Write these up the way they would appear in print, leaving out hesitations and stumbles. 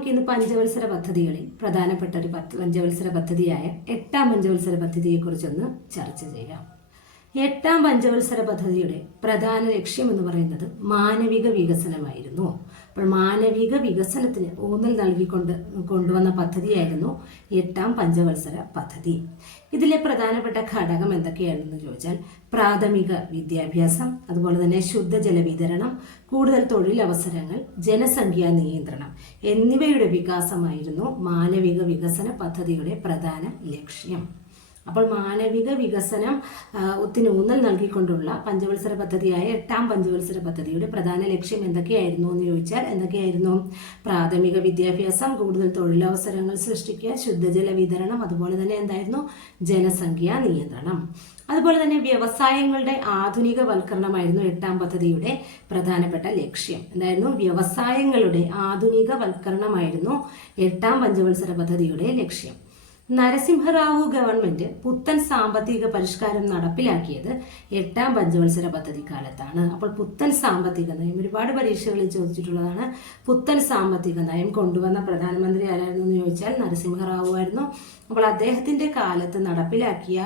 നമുക്കിന്ന് പഞ്ചവത്സര പദ്ധതികളിൽ പ്രധാനപ്പെട്ട ഒരു പഞ്ചവത്സര പദ്ധതിയായ 8ാം പഞ്ചവത്സര പദ്ധതിയെക്കുറിച്ചൊന്ന് ചർച്ച ചെയ്യാം. 8ാം പഞ്ചവത്സര പദ്ധതിയുടെ പ്രധാന ലക്ഷ്യം എന്ന് പറയുന്നത് മാനവിക വികസനമായിരുന്നു. അപ്പോൾ മാനവിക വികസനത്തിന് ഊന്നൽ നൽകിക്കൊണ്ട് കൊണ്ടുവന്ന പദ്ധതിയായിരുന്നു 8ാം പഞ്ചവത്സര പദ്ധതി. ഇതിലെ പ്രധാനപ്പെട്ട ഘടകം എന്തൊക്കെയാണെന്ന് ചോദിച്ചാൽ പ്രാഥമിക വിദ്യാഭ്യാസം, അതുപോലെ തന്നെ ശുദ്ധജല വിതരണം, കൂടുതൽ തൊഴിലവസരങ്ങൾ, ജനസംഖ്യാ നിയന്ത്രണം എന്നിവയുടെ വികാസമായിരുന്നു മാനവിക വികസന പദ്ധതിയുടെ പ്രധാന ലക്ഷ്യം. അപ്പോൾ മാനവിക വികസനം ഊന്നൽ നൽകിക്കൊണ്ടുള്ള പഞ്ചവത്സര പദ്ധതിയായ 8ാം പഞ്ചവത്സര പദ്ധതിയുടെ പ്രധാന ലക്ഷ്യം എന്തൊക്കെയായിരുന്നു എന്ന് ചോദിച്ചാൽ എന്തൊക്കെയായിരുന്നു? പ്രാഥമിക വിദ്യാഭ്യാസം, കൂടുതൽ തൊഴിലവസരങ്ങൾ സൃഷ്ടിക്കുക, ശുദ്ധജല വിതരണം, അതുപോലെ തന്നെ എന്തായിരുന്നു? ജനസംഖ്യാ നിയന്ത്രണം. അതുപോലെ തന്നെ വ്യവസായങ്ങളുടെ ആധുനികവൽക്കരണമായിരുന്നു 8ാം പദ്ധതിയുടെ പ്രധാനപ്പെട്ട ലക്ഷ്യം. എന്തായിരുന്നു? വ്യവസായങ്ങളുടെ ആധുനികവൽക്കരണമായിരുന്നു 8ാം പഞ്ചവത്സര പദ്ധതിയുടെ ലക്ഷ്യം. നരസിംഹറാവു ഗവൺമെന്റ് പുത്തൻ സാമ്പത്തിക പരിഷ്കാരം നടപ്പിലാക്കിയത് 8ാം പഞ്ചവത്സര പദ്ധതി കാലത്താണ്. അപ്പോൾ പുത്തൻ സാമ്പത്തിക നയം ഒരുപാട് പരീക്ഷകളിൽ ചോദിച്ചിട്ടുള്ളതാണ്. പുത്തൻ സാമ്പത്തിക നയം കൊണ്ടുവന്ന പ്രധാനമന്ത്രി ആരായിരുന്നു എന്ന് ചോദിച്ചാൽ നരസിംഹറാവു ആയിരുന്നു. അപ്പോൾ അദ്ദേഹത്തിന്റെ കാലത്ത് നടപ്പിലാക്കിയ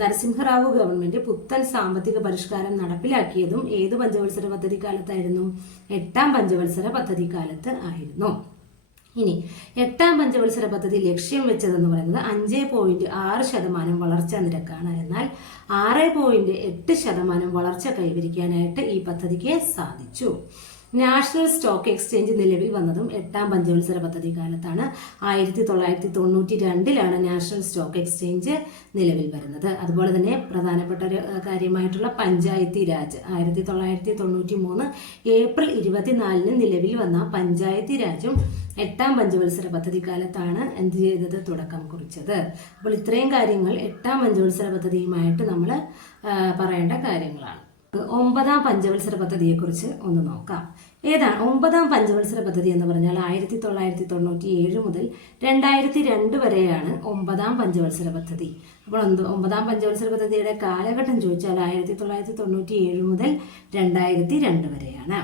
നരസിംഹറാവു ഗവൺമെന്റ് പുത്തൻ സാമ്പത്തിക പരിഷ്കാരം നടപ്പിലാക്കിയതും ഏത് പഞ്ചവത്സര പദ്ധതി കാലത്തായിരുന്നു? 8ാം പഞ്ചവത്സര പദ്ധതി കാലത്ത് ആയിരുന്നു. ഇനി 8ാം പഞ്ചവത്സര പദ്ധതി ലക്ഷ്യം വെച്ചതെന്ന് പറയുന്നത് 5.6% വളർച്ചാ നിരക്കാണ്. എന്നാൽ 6.8% വളർച്ച കൈവരിക്കാനായിട്ട് ഈ പദ്ധതിക്ക് സാധിച്ചു. നാഷണൽ സ്റ്റോക്ക് എക്സ്ചേഞ്ച് നിലവിൽ വന്നതും 8ാം പഞ്ചവത്സര പദ്ധതി കാലത്താണ്. 1992 നാഷണൽ സ്റ്റോക്ക് എക്സ്ചേഞ്ച് നിലവിൽ വരുന്നത്. അതുപോലെ തന്നെ പ്രധാനപ്പെട്ട ഒരു കാര്യമായിട്ടുള്ള പഞ്ചായത്തി രാജ് 1993 ഏപ്രിൽ 24 നിലവിൽ വന്ന പഞ്ചായത്തി രാജും 8ാം പഞ്ചവത്സര പദ്ധതി കാലത്താണ് എന്ത് ചെയ്തത്? തുടക്കം കുറിച്ചത്. അപ്പോൾ ഇത്രയും കാര്യങ്ങൾ 8ാം പഞ്ചവത്സര പദ്ധതിയുമായിട്ട് നമ്മൾ പറയേണ്ട കാര്യങ്ങളാണ്. 9ാം പഞ്ചവത്സര പദ്ധതിയെക്കുറിച്ച് ഒന്ന് നോക്കാം. ഏതാണ് 9ാം പഞ്ചവത്സര പദ്ധതി എന്ന് പറഞ്ഞാൽ 1997 മുതൽ 2002 വരെയാണ് 9ാം പഞ്ചവത്സര പദ്ധതി. അപ്പോൾ 9ാം പഞ്ചവത്സര പദ്ധതിയുടെ കാലഘട്ടം ചോദിച്ചാൽ 1997 മുതൽ 2002 വരെയാണ്.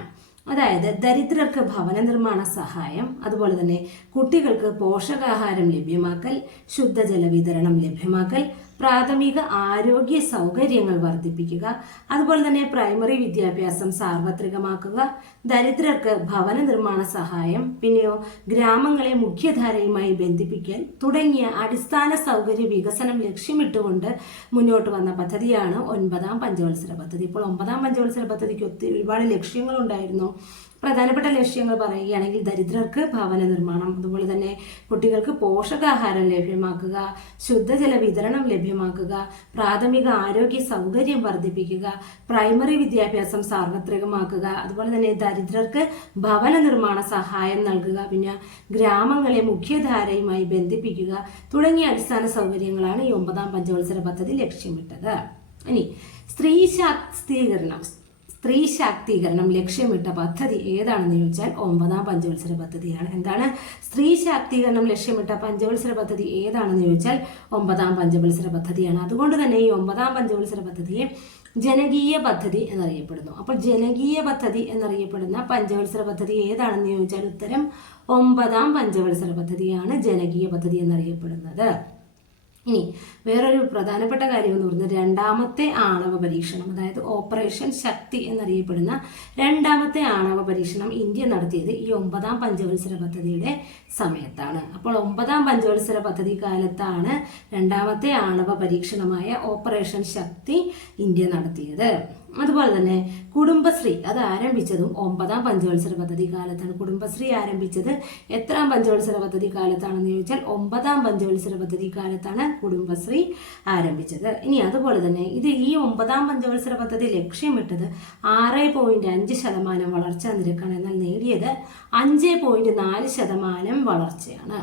അതായത് ദരിദ്രർക്ക് ഭവന നിർമ്മാണ സഹായം, അതുപോലെ തന്നെ കുട്ടികൾക്ക് പോഷകാഹാരം ലഭ്യമാക്കൽ, ശുദ്ധജല വിതരണം ലഭ്യമാക്കൽ, പ്രാഥമിക ആരോഗ്യ സൗകര്യങ്ങൾ വർദ്ധിപ്പിക്കുക, അതുപോലെ തന്നെ പ്രൈമറി വിദ്യാഭ്യാസം സാർവത്രികമാക്കുക, ദരിദ്രർക്ക് ഭവന നിർമ്മാണ സഹായം, പിന്നെയോ ഗ്രാമങ്ങളെ മുഖ്യധാരയുമായി ബന്ധിപ്പിക്കൽ തുടങ്ങിയ അടിസ്ഥാന സൗകര്യ വികസനം ലക്ഷ്യമിട്ടുകൊണ്ട് മുന്നോട്ട് വന്ന പദ്ധതിയാണ് 9ാം പഞ്ചവത്സര പദ്ധതി. ഇപ്പോൾ 9ാം പഞ്ചവത്സര പദ്ധതിക്ക് ഒരുപാട് ലക്ഷ്യങ്ങളുണ്ടായിരുന്നു. പ്രധാനപ്പെട്ട ലക്ഷ്യങ്ങൾ പറയുകയാണെങ്കിൽ ദരിദ്രർക്ക് ഭവന നിർമ്മാണം, അതുപോലെ തന്നെ കുട്ടികൾക്ക് പോഷകാഹാരം ലഭ്യമാക്കുക, ശുദ്ധജല വിതരണം ലഭ്യമാക്കുക, പ്രാഥമിക ആരോഗ്യ സൗകര്യം വർദ്ധിപ്പിക്കുക, പ്രൈമറി വിദ്യാഭ്യാസം സാർവത്രികമാക്കുക, അതുപോലെ തന്നെ ദരിദ്രർക്ക് ഭവന നിർമ്മാണ സഹായം നൽകുക, പിന്നെ ഗ്രാമങ്ങളെ മുഖ്യധാരയുമായി ബന്ധിപ്പിക്കുക തുടങ്ങിയ അടിസ്ഥാന സൗകര്യങ്ങളാണ് ഈ 9ാം പഞ്ചവത്സര പദ്ധതി ലക്ഷ്യമിട്ടത്. ഇനി സ്ത്രീ ശാക്തീകരണം ലക്ഷ്യമിട്ട പദ്ധതി ഏതാണെന്ന് ചോദിച്ചാൽ 9ാം പഞ്ചവത്സര പദ്ധതിയാണ്. എന്താണ് സ്ത്രീ ശാക്തീകരണം ലക്ഷ്യമിട്ട പഞ്ചവത്സര പദ്ധതി ഏതാണെന്ന് ചോദിച്ചാൽ 9ാം പഞ്ചവത്സര പദ്ധതിയാണ്. അതുകൊണ്ട് തന്നെ ഈ 9ാം പഞ്ചവത്സര പദ്ധതിയെ ജനകീയ പദ്ധതി എന്നറിയപ്പെടുന്നു. അപ്പോൾ ജനകീയ പദ്ധതി എന്നറിയപ്പെടുന്ന പഞ്ചവത്സര പദ്ധതി ഏതാണെന്ന് ചോദിച്ചാൽ ഉത്തരം 9ാം പഞ്ചവത്സര പദ്ധതിയാണ് ജനകീയ പദ്ധതി എന്നറിയപ്പെടുന്നത്. ഇനി വേറൊരു പ്രധാനപ്പെട്ട കാര്യം എന്ന് പറയുന്നത് 2ാമത്തെ ആണവ പരീക്ഷണം, അതായത് ഓപ്പറേഷൻ ശക്തി എന്നറിയപ്പെടുന്ന 2ാമത്തെ ആണവ പരീക്ഷണം ഇന്ത്യ നടത്തിയത് ഈ 9ാം പഞ്ചവത്സര പദ്ധതിയുടെ സമയത്താണ്. അപ്പോൾ 9ാം പഞ്ചവത്സര പദ്ധതി കാലത്താണ് 2ാമത്തെ ആണവ പരീക്ഷണമായ ഓപ്പറേഷൻ ശക്തി ഇന്ത്യ നടത്തിയത്. അതുപോലെ തന്നെ കുടുംബശ്രീ അത് ആരംഭിച്ചതും 9ാം പഞ്ചവത്സര പദ്ധതി കാലത്താണ്. കുടുംബശ്രീ ആരംഭിച്ചത് എത്രാം പഞ്ചവത്സര പദ്ധതി കാലത്താണെന്ന് ചോദിച്ചാൽ 9ാം പഞ്ചവത്സര പദ്ധതി കാലത്താണ് കുടുംബശ്രീ ആരംഭിച്ചത്. ഇനി അതുപോലെ തന്നെ ഈ 9ാം പഞ്ചവത്സര പദ്ധതി ലക്ഷ്യമിട്ടത് 6.5% വളർച്ചാ നിരക്കാണ്. എന്നാൽ നേടിയത് 5.4% വളർച്ചയാണ്.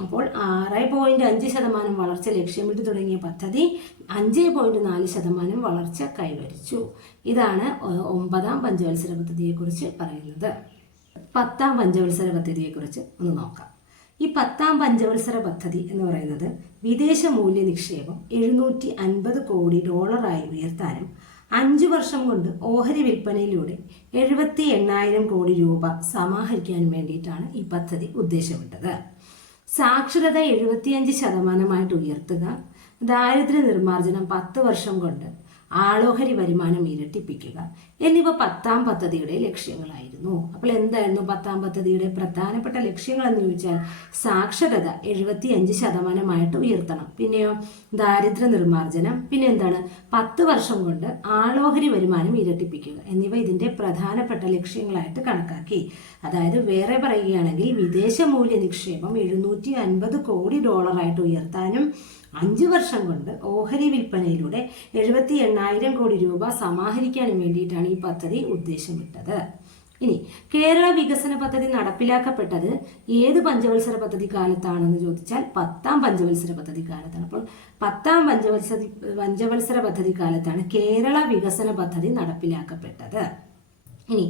അപ്പോൾ 6.5% വളർച്ച ലക്ഷ്യമിട്ട് തുടങ്ങിയ പദ്ധതി 5.4% വളർച്ച കൈവരിച്ചു. ഇതാണ് 9ാം പഞ്ചവത്സര പദ്ധതിയെക്കുറിച്ച് പറയുന്നത്. 10ാം പഞ്ചവത്സര പദ്ധതിയെക്കുറിച്ച് ഒന്ന് നോക്കാം. ഈ 10ാം പഞ്ചവത്സര പദ്ധതി എന്ന് പറയുന്നത് വിദേശ മൂല്യ നിക്ഷേപം $750 കോടി ഉയർത്താനും 5 വർഷം കൊണ്ട് ഓഹരി വിൽപ്പനയിലൂടെ 78,000 കോടി രൂപ സമാഹരിക്കാൻ വേണ്ടിയിട്ടാണ് ഈ പദ്ധതി ഉദ്ദേശമിട്ടത്. സാക്ഷരത 75% ഉയർത്തുക, ദാരിദ്ര്യ നിർമ്മാർജ്ജനം 10 വർഷം കൊണ്ട് ആളോഹരി വരുമാനം ഇരട്ടിപ്പിക്കുക എന്നിവ 10ാം പദ്ധതിയുടെ ലക്ഷ്യങ്ങളായിരുന്നു. അപ്പോൾ എന്തായിരുന്നു 10ാം പദ്ധതിയുടെ പ്രധാനപ്പെട്ട ലക്ഷ്യങ്ങൾ എന്ന് ചോദിച്ചാൽ സാക്ഷരത 75% ഉയർത്തണം, പിന്നെയോ ദാരിദ്ര്യ നിർമ്മാർജ്ജനം, പിന്നെ എന്താണ് 10 വർഷം കൊണ്ട് ആളോഹരി വരുമാനം ഇരട്ടിപ്പിക്കുക എന്നിവ ഇതിന്റെ പ്രധാനപ്പെട്ട ലക്ഷ്യങ്ങളായിട്ട് കണക്കാക്കി. അതായത് വേറെ പറയുകയാണെങ്കിൽ വിദേശ മൂല്യ നിക്ഷേപം $750 കോടി ഉയർത്താനും 5 വർഷം കൊണ്ട് ഓഹരി വിൽപ്പനയിലൂടെ 78,000 കോടി രൂപ സമാഹരിക്കാനും വേണ്ടിയിട്ടാണ് ഈ പദ്ധതി ഉദ്ദേശമിട്ടത്. ഇനി കേരള വികസന പദ്ധതി നടപ്പിലാക്കപ്പെട്ടത് ഏത് പഞ്ചവത്സര പദ്ധതി കാലത്താണെന്ന് ചോദിച്ചാൽ 10ാം പഞ്ചവത്സര പദ്ധതി കാലത്താണ്. അപ്പോൾ 10ാം പഞ്ചവത്സര പദ്ധതി കാലത്താണ് കേരള വികസന പദ്ധതി നടപ്പിലാക്കപ്പെട്ടത്. ഇനി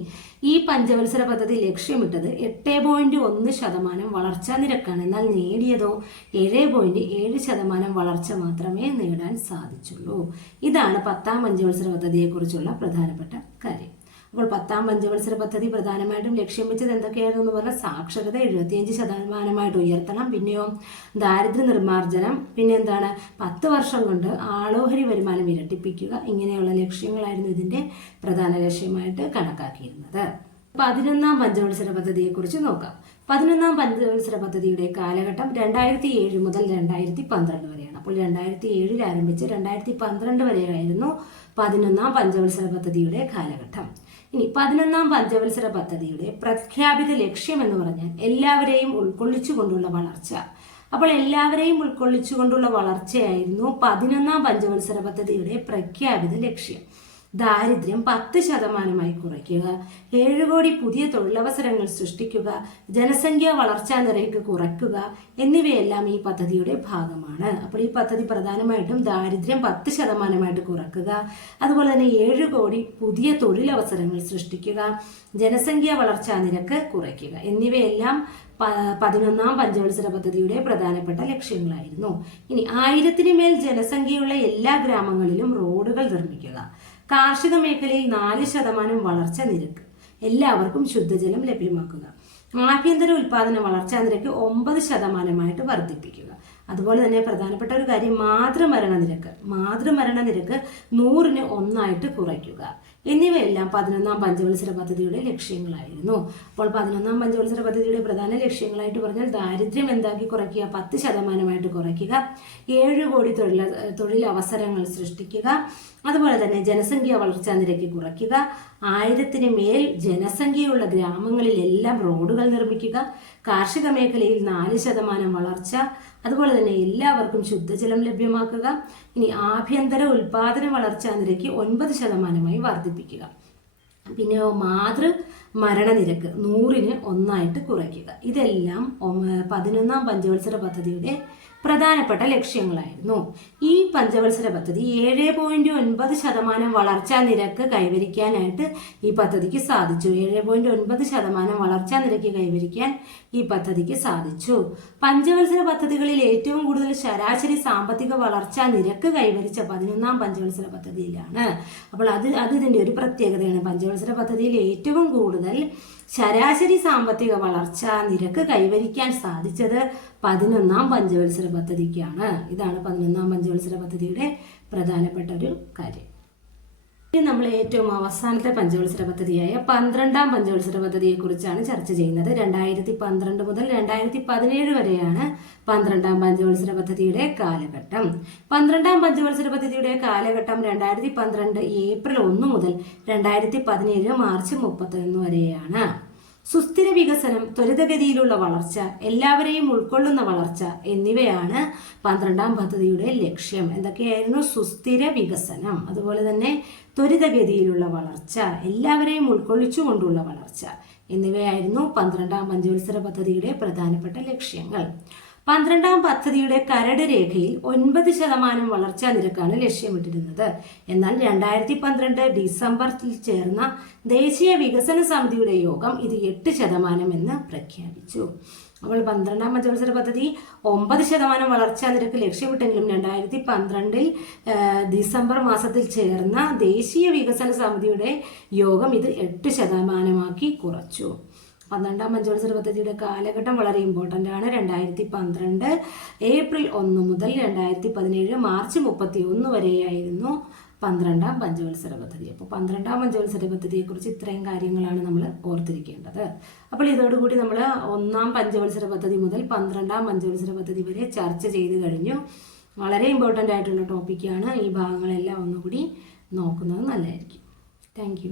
ഈ പഞ്ചവത്സര പദ്ധതി ലക്ഷ്യമിട്ടത് 8.1% വളർച്ചാ നിരക്കാണ്. എന്നാൽ നേടിയതോ 7.7% വളർച്ച മാത്രമേ നേടാൻ സാധിച്ചുള്ളൂ. ഇതാണ് 10ാം പഞ്ചവത്സര പദ്ധതിയെക്കുറിച്ചുള്ള പ്രധാനപ്പെട്ട കാര്യം. അപ്പോൾ 10ാം പഞ്ചവത്സര പദ്ധതി പ്രധാനമായിട്ടും ലക്ഷ്യം വെച്ചത് എന്തൊക്കെയായിരുന്നു എന്ന് പറഞ്ഞാൽ സാക്ഷരത 75% ഉയർത്തണം, പിന്നെയോ ദാരിദ്ര്യ നിർമ്മാർജ്ജനം, പിന്നെ എന്താണ് 10 വർഷം കൊണ്ട് ആളോഹരി വരുമാനം ഇരട്ടിപ്പിക്കുക, ഇങ്ങനെയുള്ള ലക്ഷ്യങ്ങളായിരുന്നു ഇതിന്റെ പ്രധാന ലക്ഷ്യമായിട്ട് കണക്കാക്കിയിരുന്നത്. 11ാം പഞ്ചവത്സര പദ്ധതിയെക്കുറിച്ച് നോക്കാം. 11ാം പഞ്ചവത്സര പദ്ധതിയുടെ കാലഘട്ടം 2007 മുതൽ 2012 വരെയാണ്. അപ്പോൾ 2007 ആരംഭിച്ച് 2012 വരെയായിരുന്നു 11ാം പഞ്ചവത്സര പദ്ധതിയുടെ കാലഘട്ടം. ഇനി 11ാം പഞ്ചവത്സര പദ്ധതിയുടെ പ്രഖ്യാപിത ലക്ഷ്യം എന്ന് പറഞ്ഞാൽ എല്ലാവരെയും ഉൾക്കൊള്ളിച്ചുകൊണ്ടുള്ള വളർച്ച. അപ്പോൾ എല്ലാവരെയും ഉൾക്കൊള്ളിച്ചുകൊണ്ടുള്ള വളർച്ചയായിരുന്നു 11ാം പഞ്ചവത്സര പദ്ധതിയുടെ പ്രഖ്യാപിത ലക്ഷ്യം. ദാരിദ്ര്യം 10% കുറയ്ക്കുക, 7 കോടി പുതിയ തൊഴിലവസരങ്ങൾ സൃഷ്ടിക്കുക, ജനസംഖ്യാ വളർച്ചാ നിരക്ക് കുറയ്ക്കുക എന്നിവയെല്ലാം ഈ പദ്ധതിയുടെ ഭാഗമാണ്. അപ്പോൾ ഈ പദ്ധതി പ്രധാനമായിട്ടും ദാരിദ്ര്യം 10% കുറയ്ക്കുക, അതുപോലെ തന്നെ 7 കോടി പുതിയ തൊഴിലവസരങ്ങൾ സൃഷ്ടിക്കുക, ജനസംഖ്യാ വളർച്ചാ നിരക്ക് കുറയ്ക്കുക എന്നിവയെല്ലാം 11ാം പഞ്ചവത്സര പദ്ധതിയുടെ പ്രധാനപ്പെട്ട ലക്ഷ്യങ്ങളായിരുന്നു. ഇനി 1000-ന് മേൽ ജനസംഖ്യയുള്ള എല്ലാ ഗ്രാമങ്ങളിലും റോഡുകൾ നിർമ്മിക്കുക, കാർഷിക മേഖലയിൽ 4% വളർച്ച നിരക്ക്, എല്ലാവർക്കും ശുദ്ധജലം ലഭ്യമാക്കുക, ആഭ്യന്തര ഉൽപാദന വളർച്ചാ നിരക്ക് 9% വർദ്ധിപ്പിക്കുക. അതുപോലെ തന്നെ പ്രധാനപ്പെട്ട ഒരു കാര്യം മാതൃമരണ നിരക്ക് 100-ന് 1 കുറയ്ക്കുക എന്നിവയെല്ലാം 11ാം പഞ്ചവത്സര പദ്ധതിയുടെ ലക്ഷ്യങ്ങളായിരുന്നു. അപ്പോൾ 11ാം പഞ്ചവത്സര പദ്ധതിയുടെ പ്രധാന ലക്ഷ്യങ്ങളായിട്ട് പറഞ്ഞാൽ ദാരിദ്ര്യം എന്താക്കി കുറയ്ക്കുക, 10% കുറയ്ക്കുക, 7 കോടി തൊഴിലവസരങ്ങൾ സൃഷ്ടിക്കുക, അതുപോലെ തന്നെ ജനസംഖ്യാ വളർച്ചാ നിരക്ക് കുറയ്ക്കുക, 1000-ന് മേൽ ജനസംഖ്യയുള്ള ഗ്രാമങ്ങളിലെല്ലാം റോഡുകൾ നിർമ്മിക്കുക, കാർഷിക മേഖലയിൽ 4% വളർച്ച, അതുപോലെ തന്നെ എല്ലാവർക്കും ശുദ്ധജലം ലഭ്യമാക്കുക. ഇനി ആഭ്യന്തര ഉൽപാദന വളർച്ചാ നിരക്ക് 9% വർദ്ധിപ്പിക്കുക, പിന്നെ മാതൃമരണനിരക്ക് 100-ന് 1 കുറയ്ക്കുക. ഇതെല്ലാം 11ാം പഞ്ചവത്സര പദ്ധതിയുടെ പ്രധാനപ്പെട്ട ലക്ഷ്യങ്ങളായിരുന്നു. ഈ പഞ്ചവത്സര പദ്ധതി 7.9% വളർച്ചാ നിരക്ക് കൈവരിക്കാനായിട്ട് ഈ പദ്ധതിക്ക് സാധിച്ചു. 7.9% വളർച്ചാ നിരക്ക് കൈവരിക്കാൻ ഈ പദ്ധതിക്ക് സാധിച്ചു. പഞ്ചവത്സര പദ്ധതികളിൽ ഏറ്റവും കൂടുതൽ ശരാശരി സാമ്പത്തിക വളർച്ചാ നിരക്ക് കൈവരിച്ച 11ാം പഞ്ചവത്സര പദ്ധതിയിലാണ്. അപ്പോൾ അത് ഇതിന്റെ ഒരു പ്രത്യേകതയാണ്. പഞ്ചവത്സര പദ്ധതിയിൽ ഏറ്റവും കൂടുതൽ ശരാശരി സാമ്പത്തിക വളർച്ചാ നിരക്ക് കൈവരിക്കാൻ സാധിച്ചത് 11ാം പഞ്ചവത്സര പദ്ധതിക്കാണ്. ഇതാണ് 11ാം പഞ്ചവത്സര പദ്ധതിയുടെ പ്രധാനപ്പെട്ട ഒരു കാര്യം. ഇനി നമ്മൾ ഏറ്റവും അവസാനത്തെ പഞ്ചവത്സര പദ്ധതിയായ 12ാം പഞ്ചവത്സര പദ്ധതിയെ കുറിച്ചാണ് ചർച്ച ചെയ്യുന്നത്. 2012 മുതൽ 2017 വരെയാണ് 12ാം പഞ്ചവത്സര പദ്ധതിയുടെ കാലഘട്ടം. 12ാം പഞ്ചവത്സര പദ്ധതിയുടെ കാലഘട്ടം 2012 ഏപ്രിൽ 1 മുതൽ 2017 മാർച്ച് 31 വരെയാണ്. സുസ്ഥിര വികസനം, ത്വരിതഗതിയിലുള്ള വളർച്ച, എല്ലാവരെയും ഉൾക്കൊള്ളുന്ന വളർച്ച എന്നിവയാണ് 12ാം പദ്ധതിയുടെ ലക്ഷ്യം. എന്തൊക്കെയായിരുന്നു? സുസ്ഥിര വികസനം, അതുപോലെ തന്നെ ത്വരിതഗതിയിലുള്ള വളർച്ച, എല്ലാവരെയും ഉൾക്കൊള്ളിച്ചുകൊണ്ടുള്ള വളർച്ച എന്നിവയായിരുന്നു 12ാം പഞ്ചവത്സര പദ്ധതിയുടെ പ്രധാനപ്പെട്ട ലക്ഷ്യങ്ങൾ. 12ാം പദ്ധതിയുടെ കരട് രേഖയിൽ 9% വളർച്ചാ നിരക്കാണ് ലക്ഷ്യമിട്ടിരുന്നത്. എന്നാൽ 2012 ഡിസംബറിൽ ചേർന്ന ദേശീയ വികസന സമിതിയുടെ യോഗം ഇത് 8% എന്ന് പ്രഖ്യാപിച്ചു. അപ്പോൾ 12ാം പഞ്ചവത്സര പദ്ധതി 9% വളർച്ചാ നിരക്ക് ലക്ഷ്യമിട്ടെങ്കിലും 2012 ഡിസംബർ മാസത്തിൽ ചേർന്ന ദേശീയ വികസന സമിതിയുടെ യോഗം ഇത് 8% കുറച്ചു. 12ാം പഞ്ചവത്സര പദ്ധതിയുടെ കാലഘട്ടം വളരെ ഇമ്പോർട്ടൻ്റ് ആണ്. 2012 ഏപ്രിൽ 1 മുതൽ 2017 മാർച്ച് 31 വരെയായിരുന്നു 12ാം പഞ്ചവത്സര പദ്ധതി. അപ്പോൾ 12ാം പഞ്ചവത്സര പദ്ധതിയെക്കുറിച്ച് ഇത്രയും കാര്യങ്ങളാണ് നമ്മൾ ഓർത്തിരിക്കേണ്ടത്. അപ്പോൾ ഇതോടുകൂടി നമ്മൾ 1ാം പഞ്ചവത്സര പദ്ധതി മുതൽ 12ാം പഞ്ചവത്സര പദ്ധതി വരെ ചർച്ച ചെയ്ത് കഴിഞ്ഞു. വളരെ ഇമ്പോർട്ടൻ്റ് ആയിട്ടുള്ള ടോപ്പിക്കാണ്. ഈ ഭാഗങ്ങളെല്ലാം ഒന്നുകൂടി നോക്കുന്നത് നല്ലതായിരിക്കും. താങ്ക്